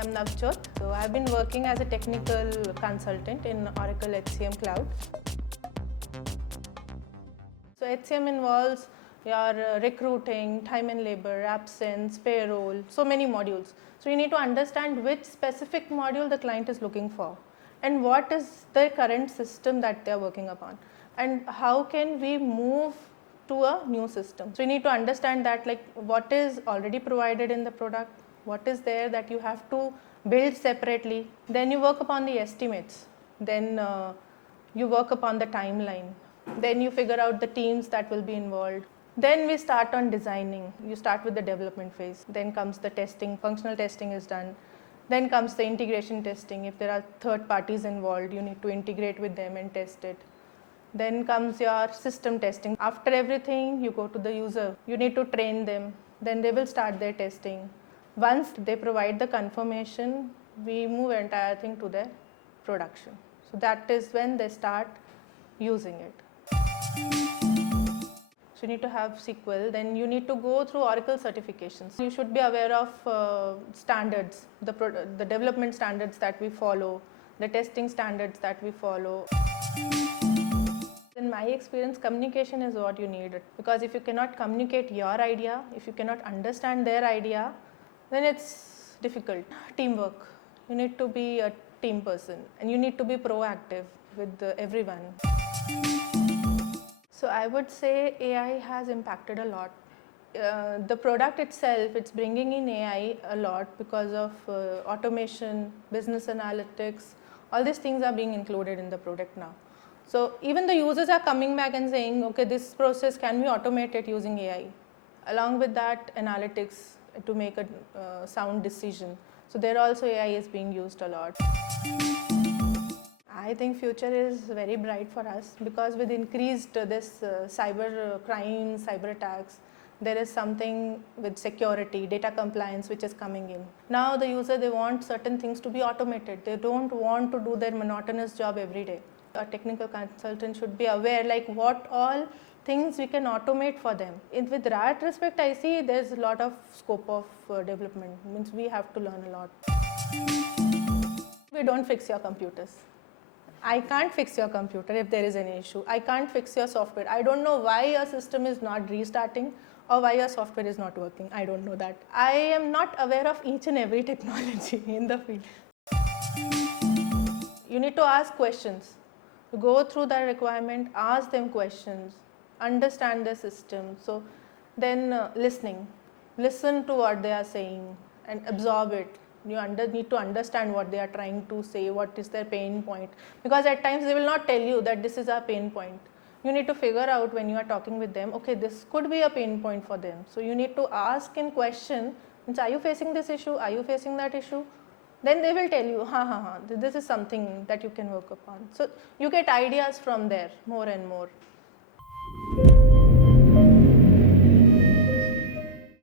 am Navjot. So I've been working as a technical consultant in Oracle HCM Cloud. So HCM involves your recruiting, time and labor, absence, payroll, so many modules. So you need to understand which specific module the client is looking for and what is the current system that they are working upon and how can we move to a new system. So you need to understand that, like, what is already provided in the product, what is there that you have to build separately. Then you work upon the estimates, then you work upon the timeline, then you figure out the teams that will be involved. Then we start on designing. You start with the development phase, then comes the testing, functional testing is done, then comes the integration testing. If there are third parties involved, you need to integrate with them and test it. Then comes your system testing. After everything, you go to the user. You need to train them. Then they will start their testing. Once they provide the confirmation, we move entire thing to their production. So that is when they start using it. So you need to have SQL. Then you need to go through Oracle certifications. You should be aware of standards, the development standards that we follow, the testing standards that we follow. In my experience, communication is what you need, because if you cannot communicate your idea, if you cannot understand their idea, then it's difficult. Teamwork. You need to be a team person and you need to be proactive with everyone. So I would say AI has impacted a lot. The product itself, it's bringing in AI a lot because of automation, business analytics, all these things are being included in the product now. So even the users are coming back and saying, okay, this process, can we automate it using AI? Along with that, analytics to make a sound decision. So there also AI is being used a lot. I think future is very bright for us because with increased this cyber crime, cyber attacks, there is something with security, data compliance which is coming in. Now the user, they want certain things to be automated. They don't want to do their monotonous job every day. A technical consultant should be aware like what all things we can automate for them. With that respect, I see there's a lot of scope of development. Means we have to learn a lot. We don't fix your computers. I can't fix your computer if there is any issue. I can't fix your software. I don't know why your system is not restarting or why your software is not working. I don't know that. I am not aware of each and every technology in the field. You need to ask questions. Go through the requirement, ask them questions, understand the system. So then listening. Listen to what they are saying and absorb it. You need to understand what they are trying to say, what is their pain point. Because at times they will not tell you that this is our pain point. You need to figure out when you are talking with them, okay, this could be a pain point for them. So you need to ask in question, are you facing this issue? Are you facing that issue? Then they will tell you, this is something that you can work upon. So you get ideas from there more and more.